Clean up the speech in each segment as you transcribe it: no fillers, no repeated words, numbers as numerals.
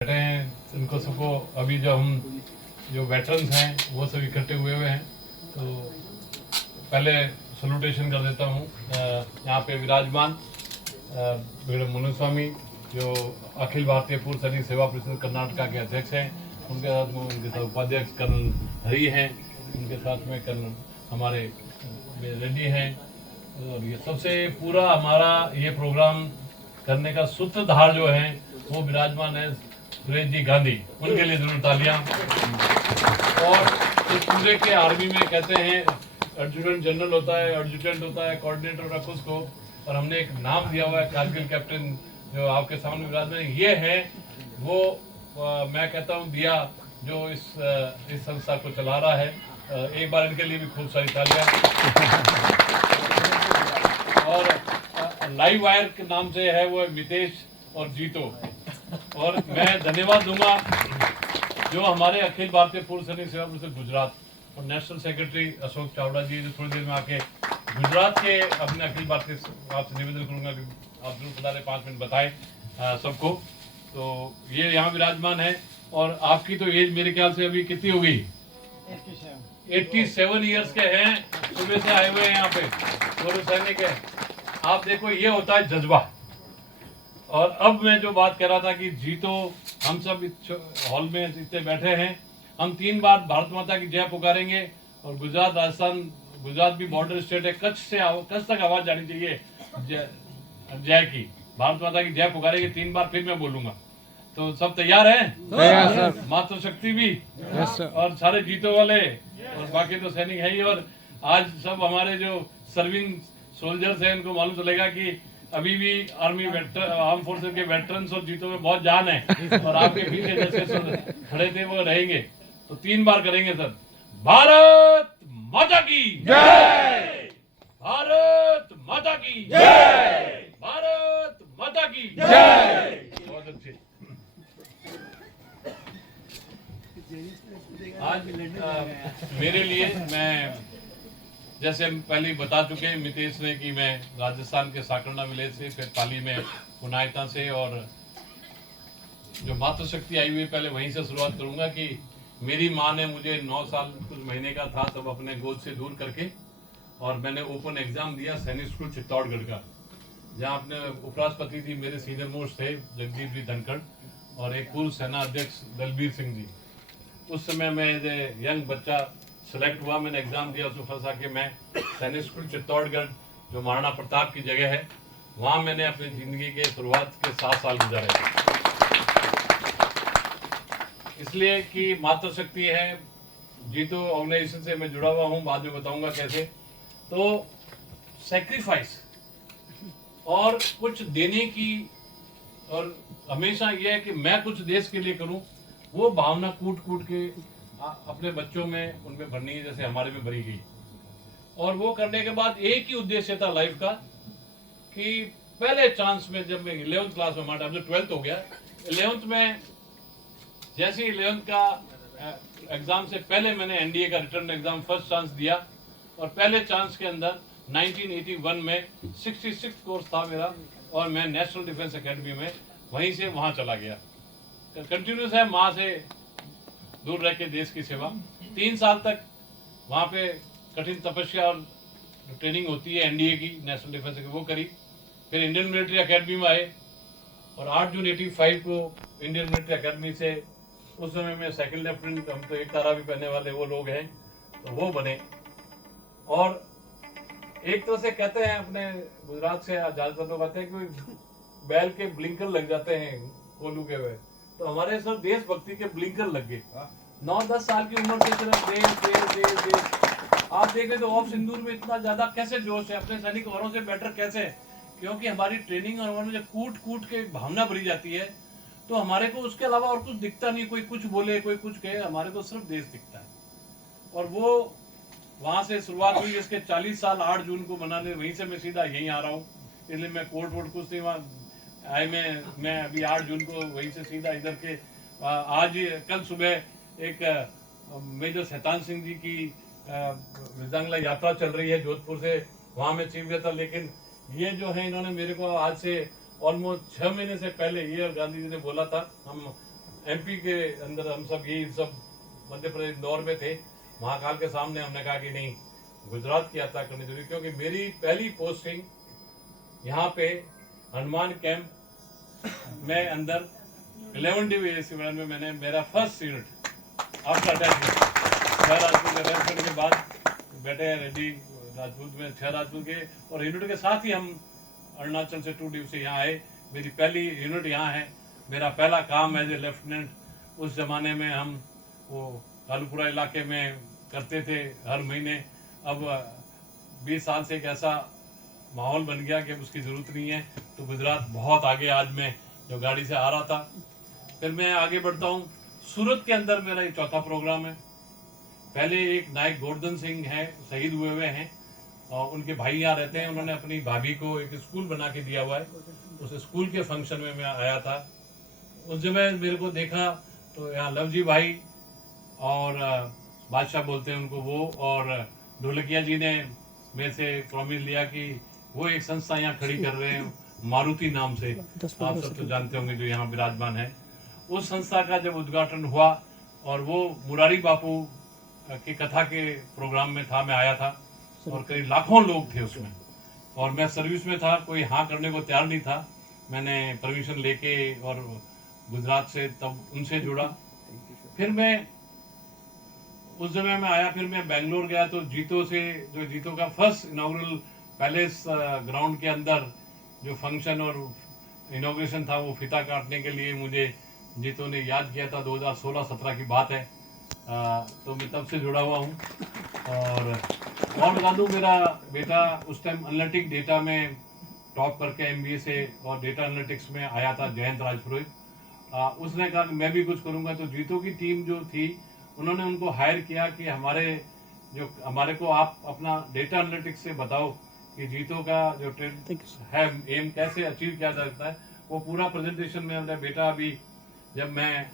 बैठे हैं इनको सबको अभी जो हम जो वेटरन्स हैं वो सब इकट्ठे हुए हैं, तो पहले सल्यूटेशन कर देता हूँ। यहाँ पे विराजमान मुनुस्वामी जो अखिल भारतीय पूर्व सैनिक सेवा परिषद कर्नाटका के अध्यक्ष हैं, उनके साथ उपाध्यक्ष कर्नल हरी हैं, उनके साथ में कर्नल हमारे रेड्डी हैं, और ये सबसे पूरा हमारा ये प्रोग्राम करने का सूत्रधार जो है वो विराजमान है सुरेश जी गांधी, उनके लिए जरूर तालियां। और इस पूरे के आर्मी में कहते हैं एडजुटेंट जनरल होता है, एडजुटेंट होता है, कोऑर्डिनेटर होता है उसको, और हमने एक नाम दिया हुआ है कारगिल कैप्टन जो आपके सामने विराजमान ये है, वो मैं कहता हूँ दिया जो इस संस्था को चला रहा है। एक बार इनके लिए भी खूब सारी तालियां। और लाइव वायर के नाम से है वो मितेश और जीतो, और मैं धन्यवाद दूंगा जो हमारे अखिल भारतीय पूर्व सैनिक सेवा परिषद गुजरात और नेशनल सेक्रेटरी अशोक चावड़ा जी जो थोड़ी देर में आके गुजरात के अपने अखिल भारतीय, आपसे निवेदन करूंगा कि आप जरूर बता दें, 5 मिनट बताएं सबको। तो ये यहाँ विराजमान है, और आपकी तो एज मेरे ख्याल से अभी कितनी हो गई? 87 ईयर्स के हैं, सुबह से आए हुए हैं यहाँ पे पूर्व सैनिक है। आप देखो ये होता है जज्बा। और अब मैं जो बात कर रहा था कि जीतो, हम सब हॉल में इतने बैठे हैं, हम 3 बार भारत माता की जय पुकारेंगे, और गुजरात राजस्थान, गुजरात भी बॉर्डर स्टेट है, कच्छ तक आवाज जानी चाहिए जय की, भारत माता की जय पुकारेंगे 3 बार, फिर मैं बोलूंगा। तो सब तैयार हैं? तैयार सर। मातृशक्ति भी और सारे जीतो वाले और बाकी तो सैनिक है ही। और आज सब हमारे जो सर्विंग सोल्जर्स हैं उनको मालूम चलेगा कि अभी भी आर्मी आर्म फोर्सेस के वेटरन्स और जीतों में बहुत जान है, और आपके पीछे जैसे खड़े थे वो रहेंगे। तो 3 बार करेंगे सर। भारत माता की जय, भारत माता की जय, भारत माता की जय। बहुत अच्छे। आज मेरे लिए, मैं जैसे हम पहले बता चुके हैं मितेश ने कि मैं राजस्थान के साकरना विलेज से, फिर पाली में पुनायता से, और जो मातृशक्ति आई हुई पहले वहीं से शुरुआत करूंगा कि मेरी माँ ने मुझे 9 साल कुछ महीने का था तब अपने गोद से दूर करके, और मैंने ओपन एग्जाम दिया सैनिक स्कूल चित्तौड़गढ़ का, जहाँ अपने उपराष्ट्रपति जी मेरे सीनियर मोस्ट थे जगदीप जी धनखड़, और एक पूर्व सेना अध्यक्ष दलबीर सिंह जी। उस समय मैं यंग बच्चा सेलेक्ट हुआ, मैंने एग्जाम दिया, उसमें फंसा के मैं सैनिक स्कूल चित्तौड़गढ़ जो महाराणा प्रताप की जगह है, वहाँ मैंने अपनी जिंदगी के शुरुआत के 7 साल गुजारे। इसलिए कि मातृशक्ति है, जीतो ऑर्गेनाइजेशन से मैं जुड़ा हुआ हूँ, बाद में बताऊंगा कैसे। तो सेक्रीफाइस और कुछ देने की, और हमेशा यह है कि मैं कुछ देश के लिए करूँ, वो भावना कूट कूट के अपने बच्चों में उनमें भरनी है, जैसे हमारे में भरी गई। और वो करने के बाद एक ही उद्देश्य था लाइफ का कि पहले चांस में, जब मैं 11th क्लास में, हमारा अब 12th हो गया, 11th में जैसे 11th का एग्जाम से पहले मैंने एनडीए का रिटर्न एग्जाम फर्स्ट चांस दिया, और पहले चांस के अंदर 1981 में 66 कोर्स था मेरा, और मैं नेशनल डिफेंस एकेडमी में वहीं से वहाँ चला गया। कंटिन्यूस है, माँ से दूर रह के देश की सेवा। 3 साल तक वहाँ पे कठिन तपस्या और ट्रेनिंग होती है एनडीए की, नेशनल डिफेंस की, वो करी। फिर इंडियन मिलिट्री एकेडमी में आए, और 8 जून 85 को इंडियन मिलिट्री एकेडमी से, उस समय में सेकंड लेफ्टिनेंट, हम तो एक तारा भी पहनने वाले वो लोग हैं, तो वो बने। और एक तरह से कहते हैं, अपने गुजरात से ज्यादातर लोग आते हैं कि बैल के ब्लिंकर लग जाते हैं कोलू के हुए, तो हमारे सब देशभक्ति के ब्लिंकर लग गए। 9-10 साल की उम्र से सिर्फ देश देश देश देश। आप देखें तो ऑफ सिंदूर में इतना ज्यादा कैसे जोश है, अपने सैनिक औरों से बेटर कैसे, क्योंकि हमारी ट्रेनिंग और हमारे कूट कूट के भावना भरी जाती है, तो हमारे को उसके अलावा और कुछ दिखता नहीं। कोई कुछ बोले, कोई कुछ कहे, हमारे को सिर्फ देश दिखता है। और वो वहां से शुरुआत हुई, इसके 40 साल 8 जून को मनाने, वहीं से मैं सीधा यहीं आ रहा हूँ, इसलिए मैं कोर्ट वोट कुछ नहीं वहाँ आए। मैं अभी 8 जून को वहीं से सीधा इधर के, आज कल सुबह एक मेजर शैतान सिंह जी की विजंगला यात्रा चल रही है जोधपुर से, वहाँ मैं चीफ गया था। लेकिन ये जो है, इन्होंने मेरे को आज से ऑलमोस्ट 6 महीने से पहले, ये और गांधी जी ने बोला था, हम एमपी के अंदर हम सब यही सब मध्य प्रदेश इंदौर में थे, महाकाल के सामने हमने कहा कि नहीं, गुजरात की यात्रा करनी जरूरी, क्योंकि मेरी पहली पोस्टिंग यहाँ पे हनुमान कैंप में अंदर 11 DVAC में मैंने मेरा first unit after attachment 6 Rajput के रेफरेंट के बाद बैठे हैं रेड्डी राजपूत में 6 राजपूत के, और यूनिट के साथ ही हम अरुणाचल से 2 DVAC यहाँ आए। मेरी पहली यूनिट यहाँ है। मेरा पहला काम एज ए लेफ्टिनेंट उस ज़माने में हम वो कालूपुरा इलाके में करते थे हर महीने। अब 20 साल से एक ऐसा माहौल बन गया कि अब उसकी ज़रूरत नहीं है, तो गुजरात बहुत आगे। आज मैं जो गाड़ी से आ रहा था, फिर मैं आगे बढ़ता हूँ। सूरत के अंदर मेरा ये चौथा प्रोग्राम है। पहले एक नायक गोवर्धन सिंह हैं, शहीद हुए हैं, और उनके भाई यहाँ रहते हैं। उन्होंने अपनी भाभी को एक स्कूल बना के दिया हुआ है, उस स्कूल के फंक्शन में मैं आया था। उस समय मेरे को देखा तो यहाँ लवजी भाई और बादशाह बोलते हैं उनको, वो और ढोलकिया जी ने मेरे से प्रॉमिस लिया कि वो एक संस्था यहाँ खड़ी कर रहे हैं मारुति नाम से, आप सब तो जानते होंगे जो यहाँ विराजमान है। उस संस्था का जब उद्घाटन हुआ, और वो मुरारी बापू की कथा के प्रोग्राम में था, मैं आया था, और करीब लाखों लोग थे उसमें, और मैं सर्विस में था, कोई हाँ करने को तैयार नहीं था। मैंने परमिशन लेके और गुजरात से तब उनसे जुड़ा। फिर मैं उस समय में आया, फिर मैं बेंगलोर गया, तो जीतो से, जो जीतो का फर्स्ट इनॉग्रल पैलेस ग्राउंड के अंदर जो फंक्शन और इनॉग्रेशन था, वो फीता काटने के लिए मुझे जीतो ने याद किया था। 2016-17 की बात है। तो मैं तब से जुड़ा हुआ हूँ। और बता दूँ, मेरा बेटा उस टाइम एनालिटिक डेटा में टॉप करके MBA से और डेटा एनालिटिक्स में आया था, जयंत राजपुरोहित। उसने कहा कि मैं भी कुछ करूँगा, तो जीतो की टीम जो थी, उन्होंने उनको हायर किया कि हमारे को आप अपना डेटा एनालिटिक्स से बताओ कि जीतो का जो ट्रेंड है, एम कैसे अचीव किया जा सकता है। वो पूरा प्रेजेंटेशन में मेरा बेटा अभी, जब मैं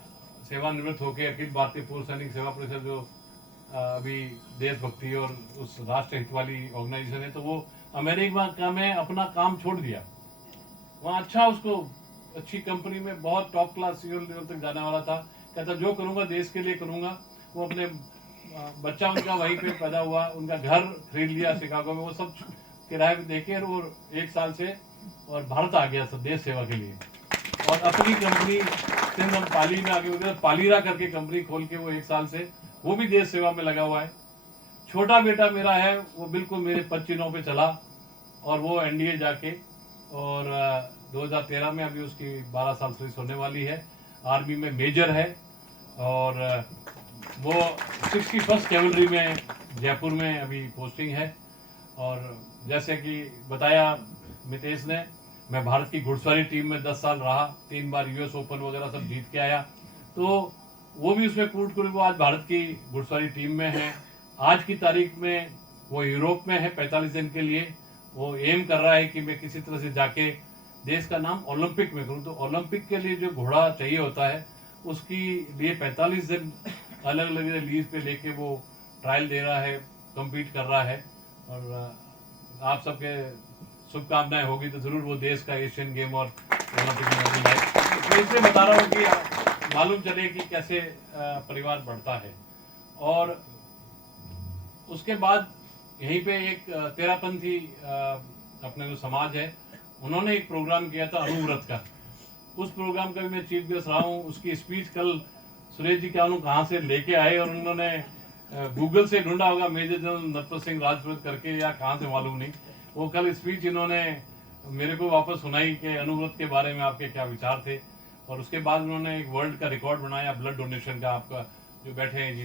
सेवानिवृत्त होकर अखिल भारतीय पूर्व सैनिक सेवा परिषद, जो अभी देशभक्ति और उस राष्ट्र हित वाली ऑर्गेनाइजेशन है, तो वो अमेरिका में अपना काम छोड़ दिया। वहाँ अच्छा, उसको अच्छी कंपनी में बहुत टॉप क्लास सीनियर लेवल तक जाने वाला था। कहता जो करूँगा देश के लिए करूँगा। वो अपने बच्चा उनका वहीं पे पैदा हुआ, उनका घर खरीद लिया शिकागो में, वो सब किराए पे देके, और 1 साल से और भारत आ गया सब देश सेवा के लिए। और अपनी कंपनी सिंध पाली में आगे हो, पालीरा करके कंपनी खोल के वो 1 साल से वो भी देश सेवा में लगा हुआ है। छोटा बेटा मेरा है, वो बिल्कुल मेरे पच्चीनों पे चला, और वो NDA जाके, और 2013 में अभी उसकी 12 साल सर्विस होने वाली है। आर्मी में मेजर है, और वो 61st कैवलरी में जयपुर में अभी पोस्टिंग है। और जैसे कि बताया मितेश ने, मैं भारत की घुड़सवारी टीम में 10 साल रहा, 3 बार US ओपन वगैरह सब जीत के आया। तो वो भी उसमें कूट वो आज भारत की घुड़सवारी टीम में है। आज की तारीख में वो यूरोप में है 45 दिन के लिए। वो एम कर रहा है कि मैं किसी तरह से जाके देश का नाम ओलंपिक में करूँ। तो ओलंपिक के लिए जो घोड़ा चाहिए होता है, उसकी लिए 45 दिन अलग अलग लीज पे लेके वो ट्रायल दे रहा है, कम्पीट कर रहा है। और आप सबके शुभकामनाएं होगी तो ज़रूर वो देश का एशियन गेम और ओलंपिक में मेडल लाए। मैं इसलिए बता रहा हूँ कि मालूम चले कि कैसे परिवार बढ़ता है। और उसके बाद यहीं पे एक तेरापंथी अपने जो समाज है, उन्होंने एक प्रोग्राम किया था अनुव्रत का। उस प्रोग्राम का भी मैं चीफ गेस्ट रहा हूँ। उसकी स्पीच कल सुरेश जी क्या कहाँ से लेके आए, और उन्होंने गूगल से ढूंढा होगा, मेजर जनरल नरपत सिंह राजपुरोहित करके, या कहाँ से मालूम नहीं। वो कल स्पीच इन्होंने मेरे को वापस सुनाई कि अनुव्रत के बारे में आपके क्या विचार थे। और उसके बाद उन्होंने एक वर्ल्ड का रिकॉर्ड बनाया ब्लड डोनेशन का। आपका जो बैठे हैं